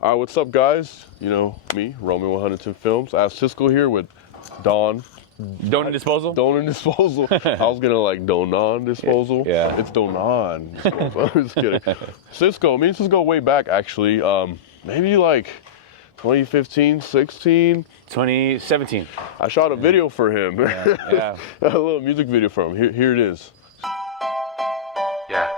All right, what's up, guys? You know me, Roman with Huntington Films. I have Cisco here with Donan Disposal? Donan Disposal. I was gonna like Donan Disposal. Yeah. It's Donan Disposal. I'm just kidding. Cisco, me and Cisco way back actually. Maybe like 2015, 16. 2017. I shot a video for him. Yeah. A little music video for him. Here it is. Yeah.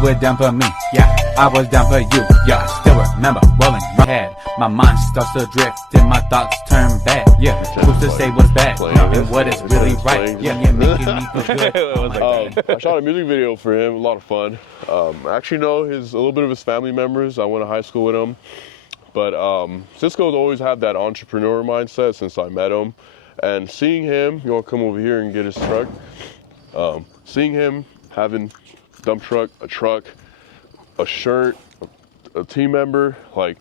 We're down for me, yeah, I was down for you, yeah, still remember rolling my head, my mind starts to drift and my thoughts turn bad, yeah, who's to say what's bad and what is really right, yeah, you're making me feel good. I shot a music video for him, a lot of fun. I actually know a little bit of his family members. I went to high school with him, but Cisco's always had that entrepreneur mindset since I met him, and seeing him, you want to come over here and get his truck, seeing him having dump truck, a truck, a shirt, a team member, like,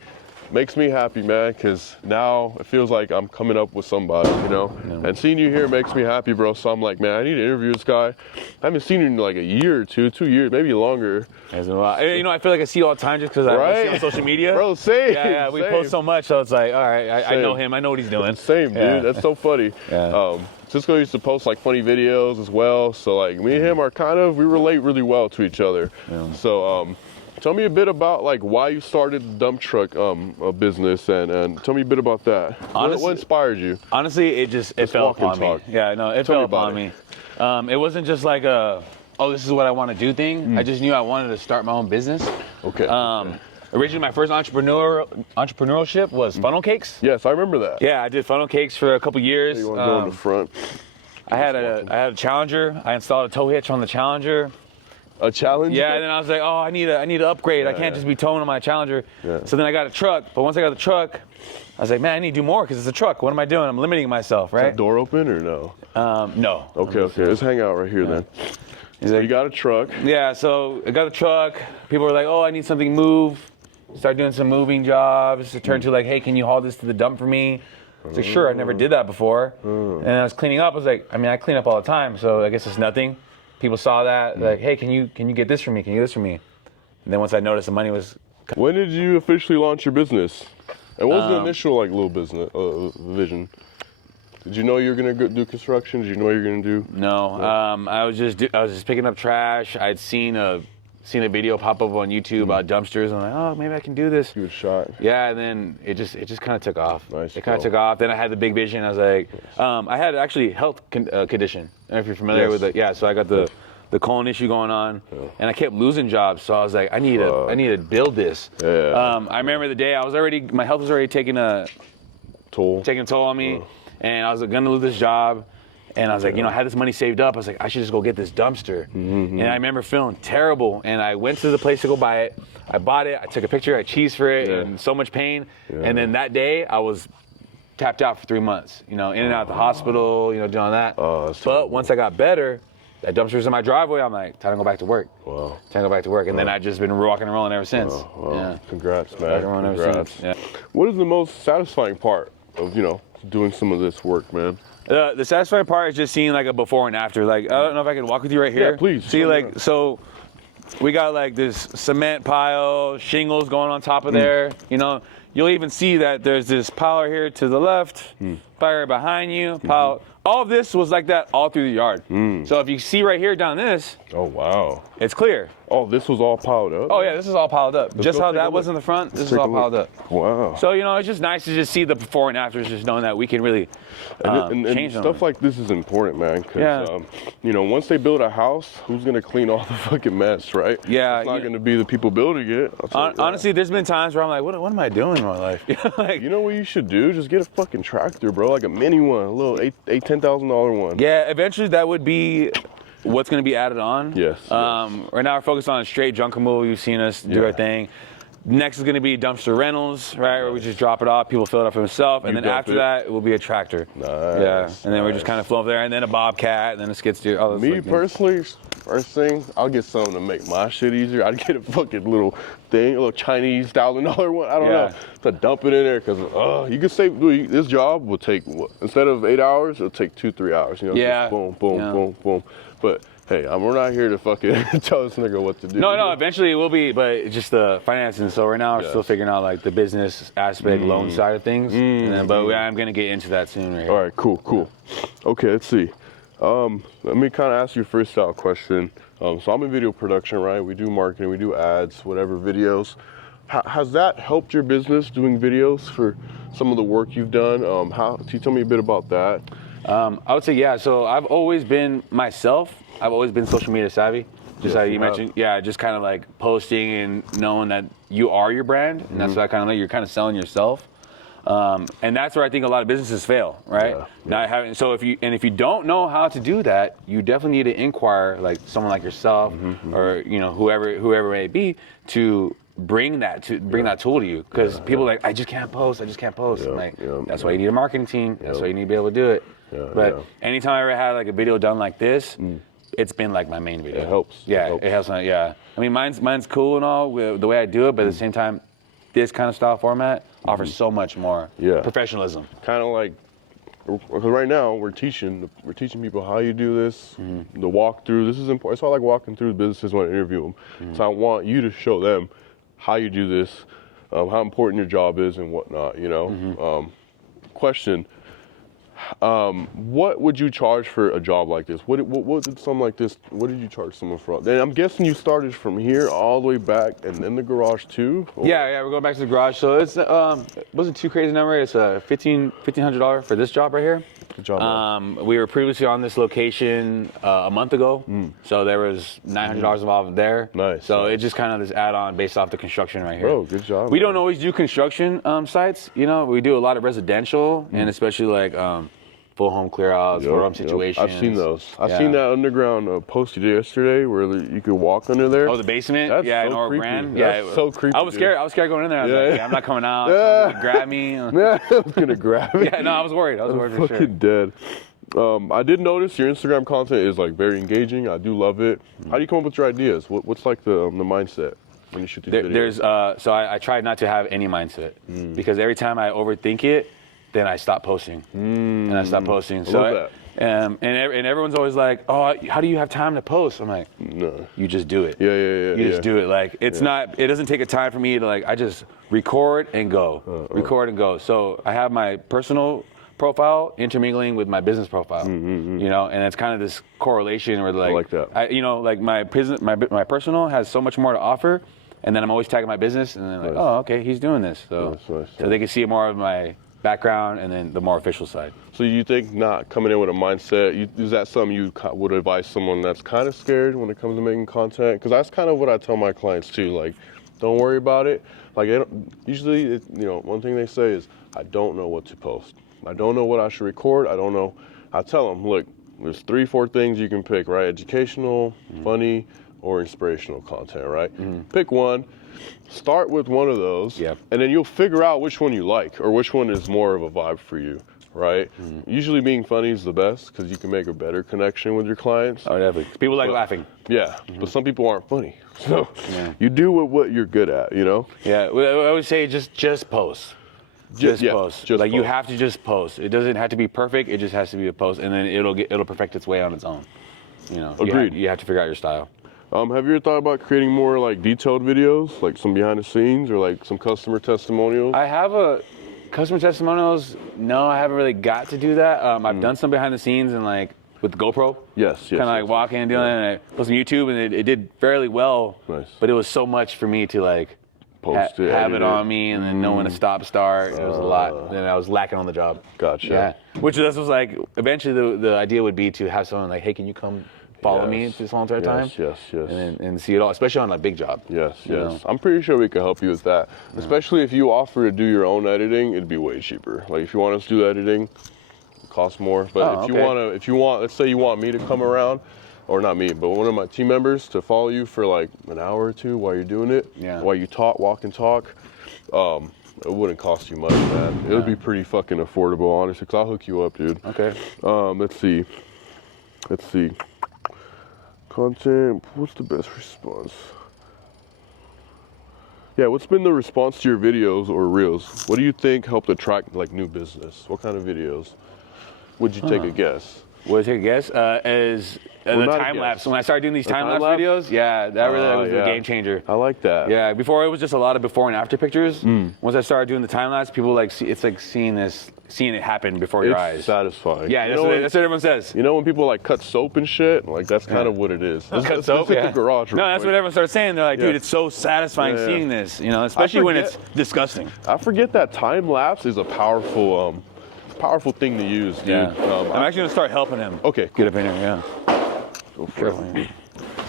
makes me happy, man, because now it feels like I'm coming up with somebody, you know? And seeing you here makes me happy, bro. So I'm like, man, I need to interview this guy. I haven't seen him in like a year or 2 years, maybe longer. You know, I feel like I see you all the time just because I see on social media. Bro, same. Yeah, we post so much, so it's like, all right, I know him, I know what he's doing. Same, dude. That's so funny. Yeah. Cisco used to post like funny videos as well. So like me and him are we relate really well to each other. Yeah. So tell me a bit about like why you started the dump truck business and tell me a bit about that. Honestly, what inspired you? Honestly, it fell upon me. Yeah, no, it fell upon me. It wasn't just like oh, this is what I want to do thing. I just knew I wanted to start my own business. Okay. Originally, my first entrepreneurship was funnel cakes. Yes, I remember that. Yeah, I did funnel cakes for a couple years. You want to go in the front? I had a Challenger. I installed a tow hitch on the Challenger. A Challenger? Yeah, and then I was like, oh, I need to upgrade. I can't just be towing on my Challenger. Yeah. So then I got a truck. But once I got the truck, I was like, man, I need to do more because it's a truck. What am I doing? I'm limiting myself, right? Is that door open or no? No. Okay. Let's hang out right here then. So you got a truck. Yeah, so I got a truck. People were like, oh, I need something move. Start doing some moving jobs. It turned to like, hey, can you haul this to the dump for me? I was like, sure, I never did that before. And I was cleaning up. I was like, I mean, I clean up all the time, so I guess it's nothing. People saw that, like, hey, can you get this for me? Can you get this for me? And then once I noticed the money was... When did you officially launch your business? And what was the initial like little business vision? Did you know you were gonna do construction? Did you know you were gonna do? No, I was just picking up trash. I'd seen a video pop up on YouTube about dumpsters, and I'm like, oh, maybe I can do this. You were shot. Yeah, and then it just kind of took off. Nice. It kind of took off. Then I had the big vision. I was like, I had actually health condition. I don't know if you're familiar with it. Yeah, so I got the colon issue going on, and I kept losing jobs. So I was like, I need to build this. Yeah. I remember the day my health was already taking a toll on me, and I was gonna lose this job. And I was like, you know, I had this money saved up. I was like, I should just go get this dumpster. And I remember feeling terrible. And I went to the place to go buy it. I bought it. I took a picture. I cheesed for it. And so much pain. And then that day, I was tapped out for 3 months. You know, in and out of the hospital, you know, doing that. But once I got better, that dumpster was in my driveway. I'm like, time to go back to work. Wow. Time to go back to work. And then I've just been rocking and rolling ever since. Wow. Yeah. Congrats, man. Congrats. Yeah. What is the most satisfying part of, you know, doing some of this work, man? The satisfying part is just seeing like a before and after. Like, I don't know if I can walk with you right here. Yeah, please. See, like, so we got like this cement pile, shingles going on top of there. You know, you'll even see that there's this pile here to the left, pile behind you, pile. All of this was like that all through the yard. So if you see right here down this, oh wow, it's clear. Oh, this was all piled up? Oh yeah, this is all piled up. Just how that was in the front, this is all piled up. Wow. So, you know, it's just nice to just see the before and afters, just knowing that we can really change them. Stuff like this is important, man, because, you know, once they build a house, who's going to clean all the fucking mess, right? Yeah. It's not going to be the people building it. Honestly, there's been times where I'm like, what am I doing in my life? Like, you know what you should do? Just get a fucking tractor, bro, like a mini one, a little $10,000 one. Yeah, eventually that would be what's going to be added on. Yes. Right now we're focused on straight junk removal. You've seen us do our thing. Next is going to be dumpster rentals, right? Where we just drop it off, people fill it up for themselves, and then after that it will be a tractor. Nice. Yeah, and then we're just kind of flow there, and then a bobcat, and then a skid steer. All those Me personally, first thing, I'll get something to make my shit easier. I'd get a fucking little thing, a little Chinese $1,000 one. I don't know, to dump it in there because you can save. This job will take instead of 8 hours, it'll take 2-3 hours. You know, just boom, boom, boom, boom. But hey, we're not here to fucking tell this nigga what to do. No, eventually it will be, but it's just the financing. So right now we're still figuring out like the business aspect, loan side of things. But I'm gonna get into that soon. Right here. All right, cool. Okay, let's see. Let me kind of ask you a freestyle question. So I'm in video production, right? We do marketing, we do ads, whatever, videos. Has that helped your business doing videos for some of the work you've done? Can you tell me a bit about that? I would say, yeah. So I've always been myself. I've always been social media savvy. Just like you mentioned, just kind of like posting and knowing that you are your brand, and that's what I kind of like. You're kind of selling yourself, and that's where I think a lot of businesses fail, right? Not having. So if you don't know how to do that, you definitely need to inquire like someone like yourself or whoever it may be to bring that tool to you, because people are like, I just can't post. I'm like, that's why you need a marketing team. That's why you need to be able to do it. But anytime I ever had like a video done like this, it's been like my main video. It helps. Yeah, it helps. Yeah. I mean, mine's cool and all the way I do it, but at the same time, this kind of style format offers so much more professionalism. Kind of like, because right now we're teaching people how you do this, the walkthrough. This is important. So I like walking through businesses when I interview them. So I want you to show them how you do this, how important your job is and whatnot, Question, what would you charge for a job like this? What did something like this, what did you charge someone for? And I'm guessing you started from here all the way back and then the garage too? Or? Yeah, we're going back to the garage. So it's, it wasn't too crazy number. It's $1,500 for this job right here. Good job, we were previously on this location a month ago, so there was $900 involved there. Nice. So it's just kind of this add-on based off the construction right here. Bro, good job. We don't always do construction sites. We do a lot of residential and especially like full home clear outs, full home situations. I've seen those. I've seen that underground post you did yesterday where you could walk under there. Oh, the basement? That's in so our creepy. brand. That's so creepy. I was scared. I was scared going in there. I was like, I'm not coming out. Someone's gonna grab me. I was gonna grab me. Yeah, no, I was worried. I was worried for sure. Fucking dead. I did notice your Instagram content is like very engaging. I do love it. How do you come up with your ideas? What's like the mindset when you shoot these videos? So I try not to have any mindset because every time I overthink it, then I stop posting. And I stop posting. I love that. And everyone's always like, oh, how do you have time to post? I'm like, no. You just do it. Yeah. You just do it. Like it's not. It doesn't take a time for me to like. I just record and go. Record and go. So I have my personal profile intermingling with my business profile. And it's kind of this correlation where like, I like that. like my personal has so much more to offer, and then I'm always tagging my business, and then like, oh, okay, he's doing this. So so they can see more of my background and then the more official side. So you think not coming in with a mindset, is that something you would advise someone that's kind of scared when it comes to making content? Because that's kind of what I tell my clients too. Like, don't worry about it. Like, usually, one thing they say is, I don't know what to post. I don't know what I should record. I don't know. I tell them, look, there's 3-4 things you can pick, right? Educational, funny, or inspirational content, right? Pick one. Start with one of those, and then you'll figure out which one you like or which one is more of a vibe for you, right? Usually being funny is the best because you can make a better connection with your clients. Oh, definitely. People like laughing. Yeah, but some people aren't funny. So you do what you're good at, Yeah, I would say just post. Just post. Just like post. You have to just post. It doesn't have to be perfect. It just has to be a post, and then it'll perfect its way on its own. Agreed. You have to figure out your style. Have you ever thought about creating more like detailed videos, like some behind the scenes or like some customer testimonials? I have a customer testimonials. No, I haven't really got to do that. I've done some behind the scenes and like with the GoPro. Yes. Kind of like walking and doing it. And I posted on YouTube and it did fairly well. Nice. But it was so much for me to like post it, have it on me and then know when to stop, start. It was a lot. Then I was lacking on the job. Gotcha. Yeah. Which this was like, eventually the idea would be to have someone like, hey, can you come follow me this whole entire time? Yes. And see it all, especially on like big job. Yes. I'm pretty sure we could help you with that. Especially if you offer to do your own editing, it'd be way cheaper. Like if you want us to do editing, it costs more. But if you want, let's say you want me to come around, or not me, but one of my team members to follow you for like an hour or two while you're doing it, while you walk and talk, it wouldn't cost you much, man. It would be pretty fucking affordable, honestly, because I'll hook you up, dude. Okay. Let's see. Content, what's the best response? Yeah, what's been the response to your videos or reels? What do you think helped attract like new business? What kind of videos? Would you take a guess? Would I take a guess? As the time lapse. When I started doing these time lapse videos, that really was a game changer. I like that. Yeah, before it was just a lot of before and after pictures. Once I started doing the time lapse, people it's like seeing it happen before your eyes. It's satisfying. Yeah, that's what everyone says. You know when people like cut soap and shit, like that's kind of what it is. Cut soap, the garage. No, that's what everyone starts saying. They're like, dude, it's so satisfying seeing this. You know, especially when it's disgusting. I forget that time lapse is a powerful thing to use, dude. Yeah. I'm actually gonna start helping him. Okay, Get up in here, yeah. Go for it.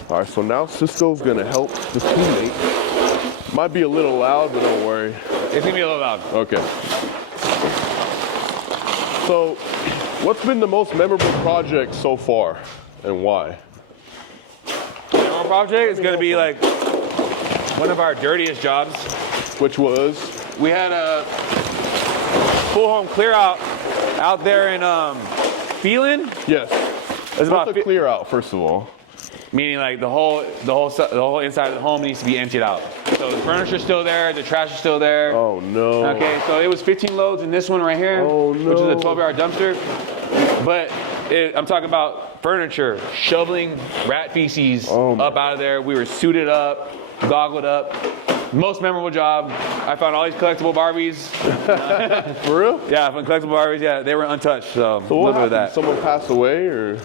All right, so now Cisco's gonna help the teammate. Might be a little loud, but don't worry. It's gonna be a little loud. Okay. So, what's been the most memorable project so far, and why? Our project is gonna be like one of our dirtiest jobs. Which was? We had a full home clear out there in Phelan. Yes. It's about What's a clear out, first of all? Meaning like the whole inside of the home needs to be emptied out. So the furniture's still there, the trash is still there. Oh no. Okay, so it was 15 loads in this one right here, which is a 12-yard dumpster. But I'm talking about furniture, shoveling rat feces up out of there. We were suited up, goggled up. Most memorable job. I found all these collectible Barbies. For real? Yeah, from collectible Barbies. Yeah, they were untouched. So what happened? that. Someone passed away, or?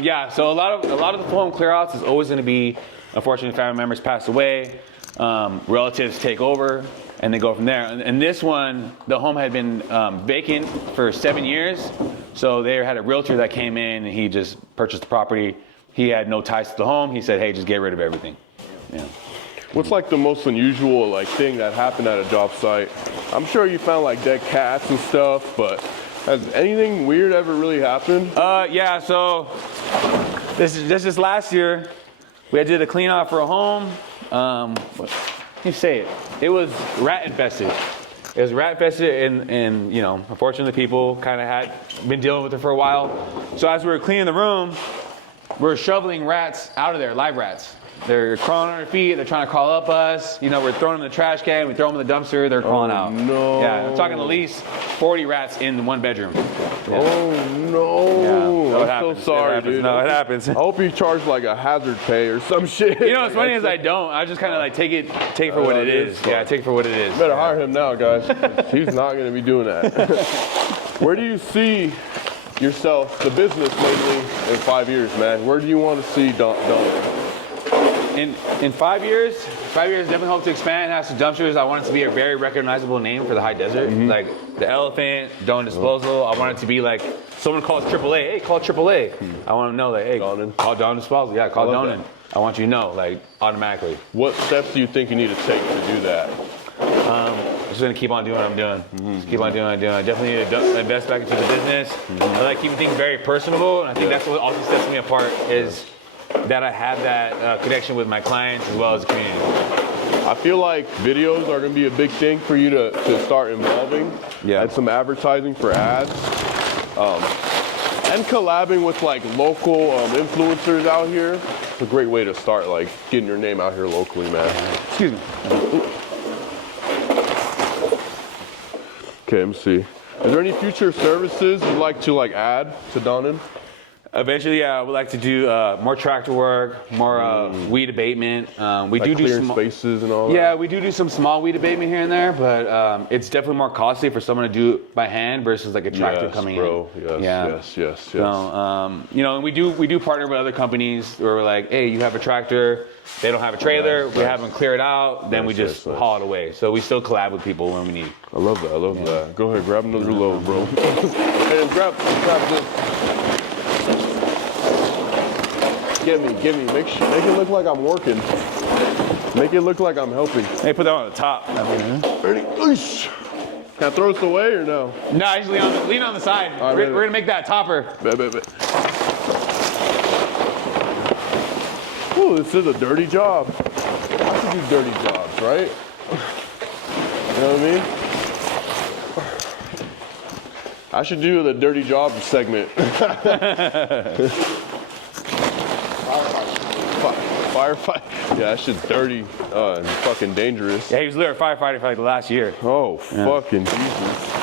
Yeah. So a lot of the full home clearouts is always going to be, unfortunately, family members pass away, relatives take over, and they go from there. And this one, the home had been vacant for 7 years. So they had a realtor that came in, and he just purchased the property. He had no ties to the home. He said, "Hey, just get rid of everything." Yeah. What's like the most unusual like thing that happened at a job site? I'm sure you found like dead cats and stuff, but has anything weird ever really happened? Yeah, so this last year, we did a clean out for a home. What can you say it? It was rat infested. It was rat infested, and you know, unfortunately, people kind of had been dealing with it for a while. So as we were cleaning the room, we were shoveling rats out of there, live rats. They're crawling on their feet. They're trying to crawl up us. You know, we're throwing them in the trash can. We throw them in the dumpster. They're crawling out. No. Yeah, I'm talking at least 40 rats in one bedroom. Yeah. Oh no. Yeah. I'm so sorry, dude. No, it happens. I hope you charge like a hazard pay or some shit. You know what's funny is I don't. I just kind of like take it for what it is. Yeah, take it for what it is. Better hire him now, guys. He's not going to be doing that. Where do you see yourself, the business, lately in 5 years, man? Where do you want to see Donan? In 5 years, definitely hope to expand. Have some dumpsters. I want it to be a very recognizable name for the high desert, like the Elephant, Donan Disposal. I want it to be like someone calls AAA. Hey, call AAA. I want to know like, hey, call Donan Disposal. Yeah, call Donan. That. I want you to know like automatically. What steps do you think you need to take to do that? I'm just gonna keep on doing what I'm doing. Just keep on doing what I'm doing. I definitely need to invest back into the business. I like keeping things very personable, and I think that's what also sets me apart is that I have that connection with my clients as well as the community. I feel like videos are going to be a big thing for you to start involving. Yeah. And some advertising for ads. And collabing with like local influencers out here. It's a great way to start like getting your name out here locally, man. Excuse me. Okay, let me see. Is there any future services you'd like to like add to Donan? Eventually, yeah, I would like to do more tractor work, more weed abatement. We like do clearing spaces and all that? Yeah, we do some small weed abatement here and there, but it's definitely more costly for someone to do it by hand versus like a tractor coming in. Yes. So, you know, and we do partner with other companies where we're like, hey, you have a tractor, they don't have a trailer, we have them clear it out, then we just haul it away. So we still collab with people when we need. I love that. Go ahead, grab another load, bro. Hey, grab this. Get me. Make it look like I'm working. Make it look like I'm helping. Hey, put that on the top. Ready? Can I throw this away or no? No, I usually lean on the side. Right, we're gonna make that topper. Bet. Ooh, this is a dirty job. I should do dirty jobs, right? You know what I mean? I should do the dirty job segment. Firefight. Yeah, that shit's dirty and fucking dangerous. Yeah, he was literally a firefighter for like the last year. Oh, fucking Jesus.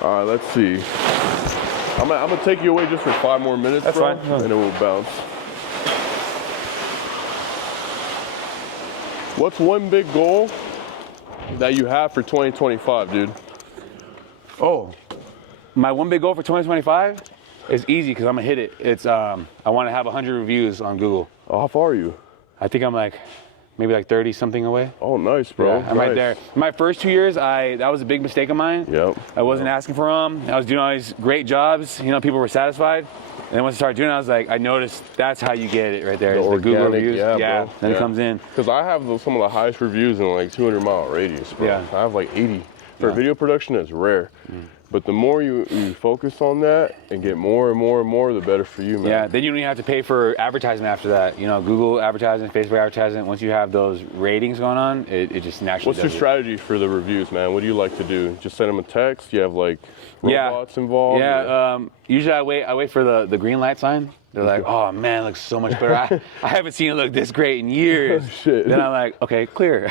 All right, let's see. I'm gonna take you away just for 5 more minutes, That's bro, fine. Yeah. and then we'll bounce. What's one big goal that you have for 2025, dude? Oh, my one big goal for 2025 is easy because I'm gonna hit it. It's I want to have 100 reviews on Google. Oh, how far are you? I think I'm like maybe like 30 something away. Oh, nice, bro. Yeah, I'm right there. My first 2 years, that was a big mistake of mine. Yep. I wasn't asking for them. I was doing all these great jobs. You know, people were satisfied. And then once I started doing it, I was like, I noticed that's how you get it right there. The is the Google organic, reviews. yeah, bro. Then it comes in. Because I have some of the highest reviews in like 200-mile radius, bro. Yeah. I have like 80. For video production, that's rare. But the more you focus on that and get more and more and more, the better for you, man. Yeah, then you don't even have to pay for advertisement after that. You know, Google advertising, Facebook advertising, once you have those ratings going on, it just naturally What's your strategy for the reviews, man? What do you like to do? Just send them a text? You have like robots involved? Yeah, usually I wait for the green light sign. They're like, oh man, it looks so much better. I haven't seen it look this great in years. Oh, shit. Then I'm like, okay, clear.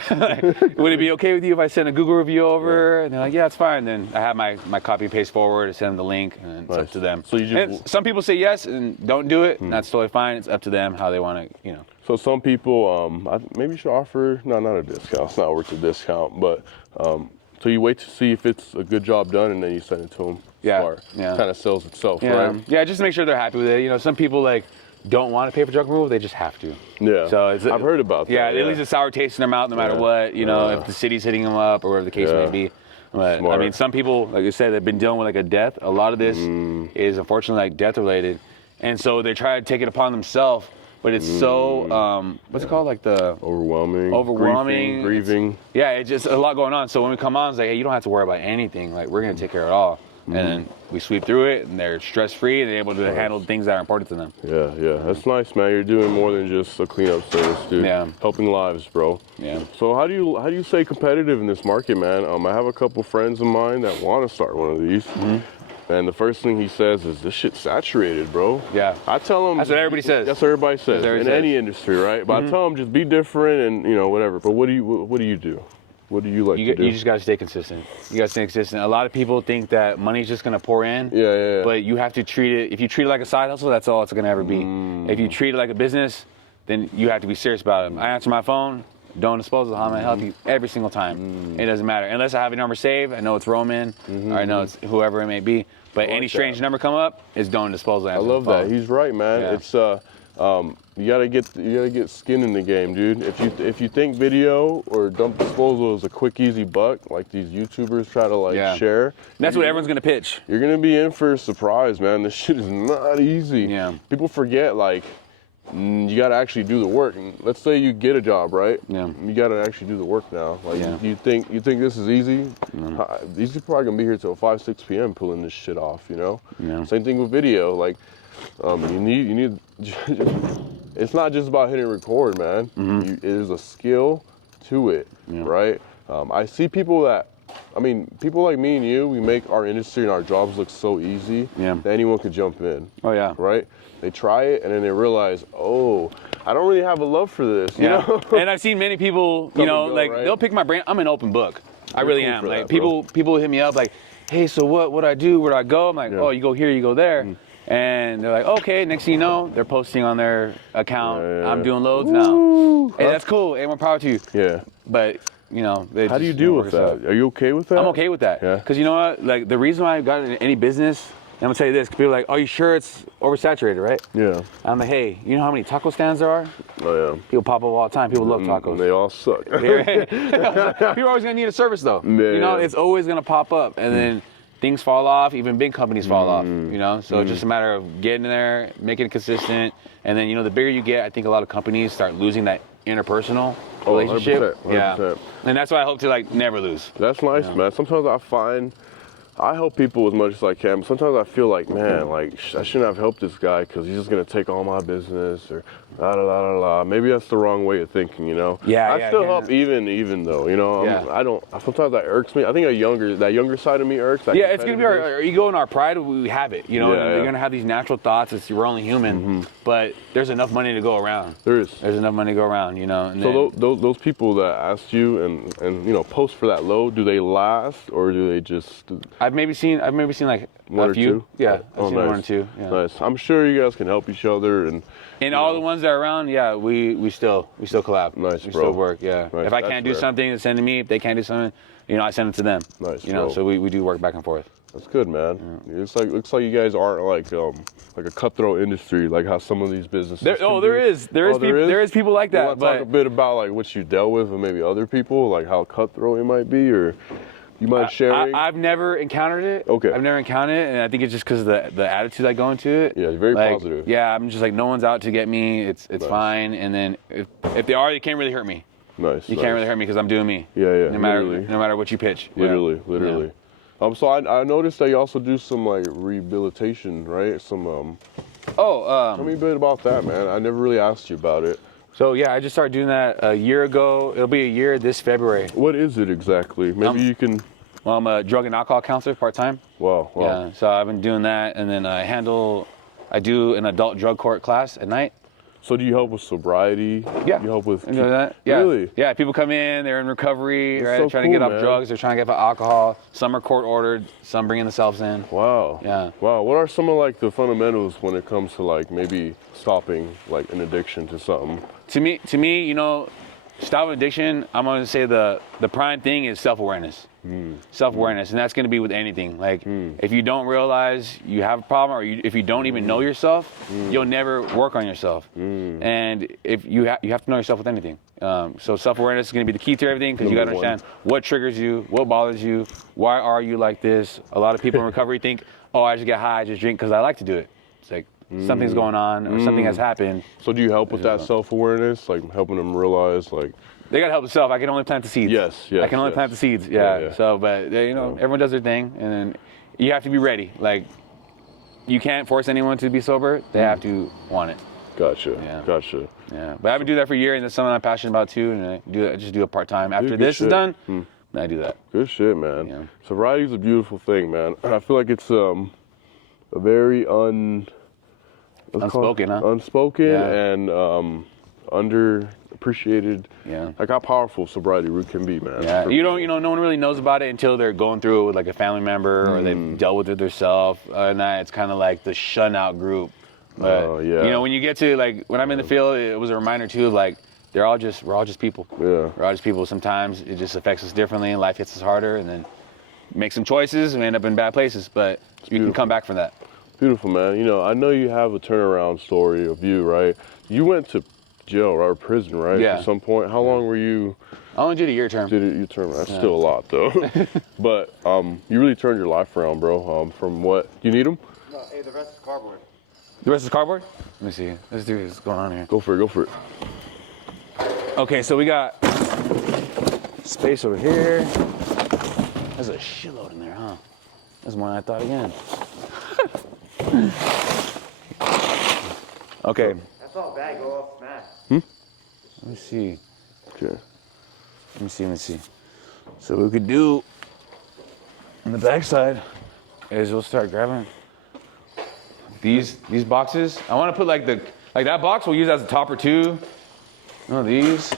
Would it be okay with you if I send a Google review over? And they're like, yeah, it's fine. Then I have my copy and paste forward, I send them the link, and it's up to them. So you just, and some people say yes and don't do it, and that's totally fine. It's up to them how they want to, you know. So some people, maybe you should offer, not a discount. It's not worth a discount, but so you wait to see if it's a good job done, and then you send it to them. Yeah, Kind of sells itself, yeah. right? Yeah, just to make sure they're happy with it. You know, some people like don't want to pay for junk removal; they just have to. Yeah. So I've heard about that. Yeah, it leaves a sour taste in their mouth no matter what. You know, if the city's hitting them up or whatever the case may be. But Smart. I mean, some people, like I said, have been dealing with like a death. A lot of this is unfortunately like death related, and so they try to take it upon themselves. But it's so what's it called? Like the overwhelming, grieving. Yeah, it's just a lot going on. So when we come on, it's like, hey, you don't have to worry about anything. Like we're gonna take care of it all. And then we sweep through it, and they're stress-free, and they're able to handle things that are important to them. Yeah, that's nice, man. You're doing more than just a cleanup service, dude. Yeah. Helping lives, bro. Yeah. So how do you stay competitive in this market, man? I have a couple friends of mine that want to start one of these. And the first thing he says is, this shit's saturated, bro. Yeah. I tell him. That's what everybody says. That's what everybody says in any industry, right? But I tell them just be different and, you know, whatever. But what do you do? What do you like to do? You just got to stay consistent. You got to stay consistent. A lot of people think that money's just going to pour in. Yeah. But you have to treat it, if you treat it like a side hustle, that's all it's going to ever be. If you treat it like a business, then you have to be serious about it. I answer my phone, Donan Disposal, how am I help you? Every single time. It doesn't matter. Unless I have a number saved, I know it's Roman, or I know it's whoever it may be. But any strange number come up, it's Donan Disposal. I love that. He's right, man. Yeah. It's you gotta get skin in the game, dude. If you think video or dump disposal is a quick, easy buck, like these YouTubers try to share, that's what everyone's gonna pitch. You're gonna be in for a surprise, man. This shit is not easy. Yeah. People forget, like, you gotta actually do the work. And let's say you get a job, right? Yeah. You gotta actually do the work now. Like, you think this is easy? These people are gonna be here till 5, 6 p.m. pulling this shit off, you know? Yeah. Same thing with video. Like, you need. It's not just about hitting record, man. It is a skill to it, right? I see people people like me and you, we make our industry and our jobs look so easy that anyone could jump in. Oh yeah. Right? They try it and then they realize, oh, I don't really have a love for this, you know? And I've seen many people, they'll pick my brain. I'm an open book. I really am. Like people hit me up like, hey, so what I do? Where do I go? I'm like, oh, you go here, you go there. And they're like, okay, next thing you know, they're posting on their account, I'm doing loads now. Hey, that's cool. Hey, more power to you. Yeah. But, you know, how do you deal with that? Are you okay with that? I'm okay with that. Yeah. Because you know what? Like, the reason why I got into any business, and I'm going to tell you this, 'cause people are like, are you sure it's oversaturated, right? Yeah. I'm like, hey, you know how many taco stands there are? Oh, yeah. People pop up all the time. People love tacos. They all suck. People are always going to need a service, though. Yeah. You know, it's always going to pop up. And then things fall off, even big companies fall off, you know? So it's just a matter of getting there, making it consistent. And then, you know, the bigger you get, I think a lot of companies start losing that interpersonal relationship. 100%. Yeah. And that's why I hope to, like, never lose. That's nice, man. Sometimes I help people as much as I can, but sometimes I feel like, man, like, I shouldn't have helped this guy because he's just going to take all my business or la-da-la-la-la. Maybe that's the wrong way of thinking, you know? I still help even though, you know? I don't, sometimes that irks me. I think that younger side of me irks. Yeah, it's going to be our ego and our pride. We have it, you know? You're going to have these natural thoughts. We're only human, but there's enough money to go around. There's enough money to go around, you know? And so those people that asked you and you know, post for that load, do they last or do they just... I've maybe seen like One a or few. two? Yeah, Oh, I've seen nice. one or two. Yeah. Nice. I'm sure you guys can help each other And all the ones that are around, yeah, we still collab. Nice, we bro. still work, yeah. Nice. If I That's can't do rare. something, they send to me. If they can't do something, I send it to them. Nice, You know, bro. so we do work back and forth. That's good, man. It's looks like you guys aren't like a cutthroat industry, like how some of these businesses. There can is be. there is people like You that. want to talk a bit about like what you dealt with and maybe other people, like how cutthroat it might be, or you mind sharing? I've never encountered it. Okay. I've never encountered it, and I think it's just because of the attitude I go into it. Yeah, very like, positive. Yeah, I'm just like, no one's out to get me. It's Nice. fine. And then if they are, you can't really hurt me. Nice. You can't really hurt me because I'm doing me. Yeah. No matter literally. what you pitch. Yeah. Literally. Yeah. So I noticed that you also do some like rehabilitation, right? Some tell me a bit about that, man. I never really asked you about it. So yeah, I just started doing that a year ago. It'll be a year this February. What is it exactly? Maybe you can. Well, I'm a drug and alcohol counselor part-time. Wow. Yeah, so I've been doing that, and then I do an adult drug court class at night. So do you help with sobriety? Yeah. You help with. You know that? Yeah. Really? Yeah, people come in, they're in recovery, That's right? so Trying cool, to get off man. drugs, they're trying to get off alcohol. Some are court ordered, some bringing themselves in. Wow. Yeah. Wow. What are some of like the fundamentals when it comes to like maybe stopping like an addiction to something? To me, stop addiction, I'm going to say the prime thing is self-awareness. Self-awareness, and that's going to be with anything. Like, if you don't realize you have a problem, or if you don't even know yourself, you'll never work on yourself. And if you have to know yourself with anything. So self-awareness is going to be the key to everything, because you got to Number one. understand what triggers you, what bothers you, why are you like this. A lot of people in recovery think, oh, I just get high, I just drink because I like to do it. It's like something's going on or something has happened. So do you help with that self-awareness, like helping them realize like? They gotta help themselves. I can only plant the seeds. Yes. I can only plant the seeds. Yeah. Yeah. So, but everyone does their thing, and then you have to be ready. Like, you can't force anyone to be sober. They have to want it. Gotcha. Yeah. Gotcha. Yeah. But I've been doing that for a year, and that's something I'm passionate about too. And I just do it part time. After good this shit. is done, then I do that. Good shit, man. Yeah. Sobriety is a beautiful thing, man. I feel like it's a very Unspoken, huh? unspoken Yeah. and underappreciated. Yeah. Like how powerful sobriety really can be, man. Yeah, For- no one really knows about it until they're going through it with like a family member or they've dealt with it themselves. And that it's kind of like the shun out group. But, Oh, yeah. when you get to like, when I'm in the field, it was a reminder too of like, we're all just people. Yeah. We're all just people. Sometimes it just affects us differently and life hits us harder, and then make some choices and we end up in bad places, but you can come back from that. Beautiful, man. I know you have a turnaround story of you, right? You went to jail or prison, right? Yeah. At some point. How long were you? I only did a year term. Did it? You turned. That's still a lot, though. But you really turned your life around, bro. From what? You need them? No, hey, the rest is cardboard. The rest is cardboard? Let me see. Let's do what's going on here. Go for it. Go for it. Okay, so we got space over here. There's a shitload in there, huh? That's more than I thought again. Okay, That's all bad. Go off smash. let me see. Okay. Let me see. So what we could do on the backside is we'll start grabbing these boxes. I want to put like that box we'll use as a topper too. No, these.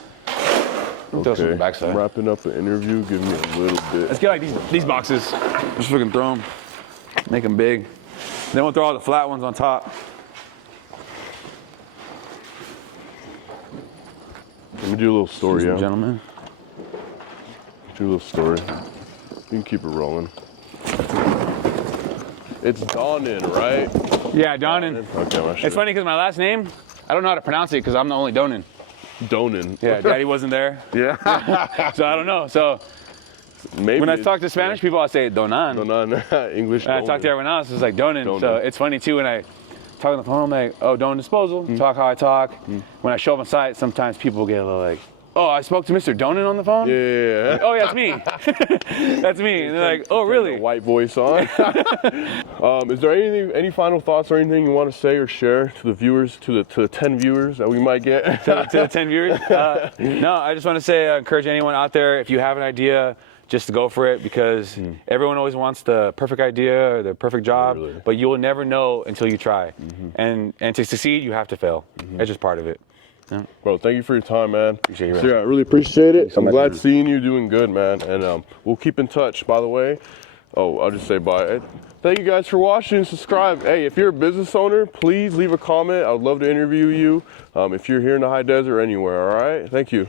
Throw some on the backside. I'm wrapping up the interview. Give me a little bit. Let's get like these boxes. Just freaking throw them. Make them big. Then we'll throw all the flat ones on top. Let me do a little story, Ladies and yeah. gentlemen. Do a little story. You can keep it rolling. It's Donan, right? Yeah, Donan. Okay, my shit. It's funny because my last name, I don't know how to pronounce it because I'm the only Donan. Donan. Yeah, Daddy wasn't there, Yeah. so I don't know. So Maybe when I it's- talk to Spanish people, I say Donan. Donan. English. When I talk to everyone else, it's like Donan. So Donan. it's funny too when I talk on the phone, I'm like, oh, Donan Disposal. Talk how I talk. When I show up on site, sometimes people get a little like, oh, I spoke to Mr. Donan on the phone? Yeah. Oh, yeah, it's me. That's me. And they're like, oh, really? The white voice on. Is there any final thoughts or anything you want to say or share to the viewers, to the 10 viewers that we might get? to the 10 viewers. No, I just want to say, encourage anyone out there, if you have an idea, just to go for it, because everyone always wants the perfect idea or the perfect job, Literally. but you will never know until you try. And to succeed, you have to fail. It's just part of it. Bro, thank you for your time, man. Appreciate you, man. So, yeah, I really appreciate it. so I'm much, glad man. seeing you doing good, man. And we'll keep in touch. By the way, Oh, I'll just say bye. Thank you guys for watching and subscribe. Hey, if you're a business owner, please leave a comment. I would love to interview you if you're here in the high desert or anywhere, all right? Thank you.